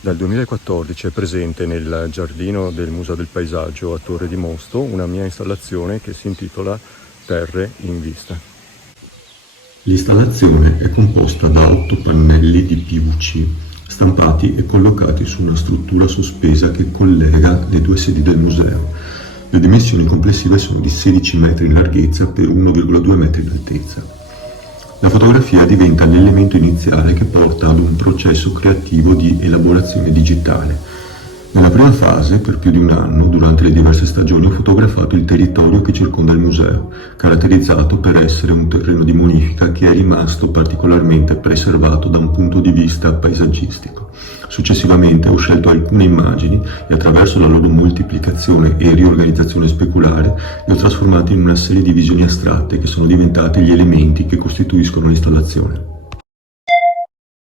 Dal 2014 è presente nel giardino del Museo del Paesaggio a Torre di Mosto una mia installazione che si intitola Terre in Vista. L'installazione è composta da 8 pannelli di PVC stampati e collocati su una struttura sospesa che collega le due sedi del museo. Le dimensioni complessive sono di 16 metri in larghezza per 1,2 metri in altezza. La fotografia diventa l'elemento iniziale che porta ad un processo creativo di elaborazione digitale. Nella prima fase, per più di un anno, durante le diverse stagioni, ho fotografato il territorio che circonda il museo, caratterizzato per essere un terreno di bonifica che è rimasto particolarmente preservato da un punto di vista paesaggistico. Successivamente ho scelto alcune immagini e attraverso la loro moltiplicazione e riorganizzazione speculare le ho trasformate in una serie di visioni astratte che sono diventate gli elementi che costituiscono l'installazione.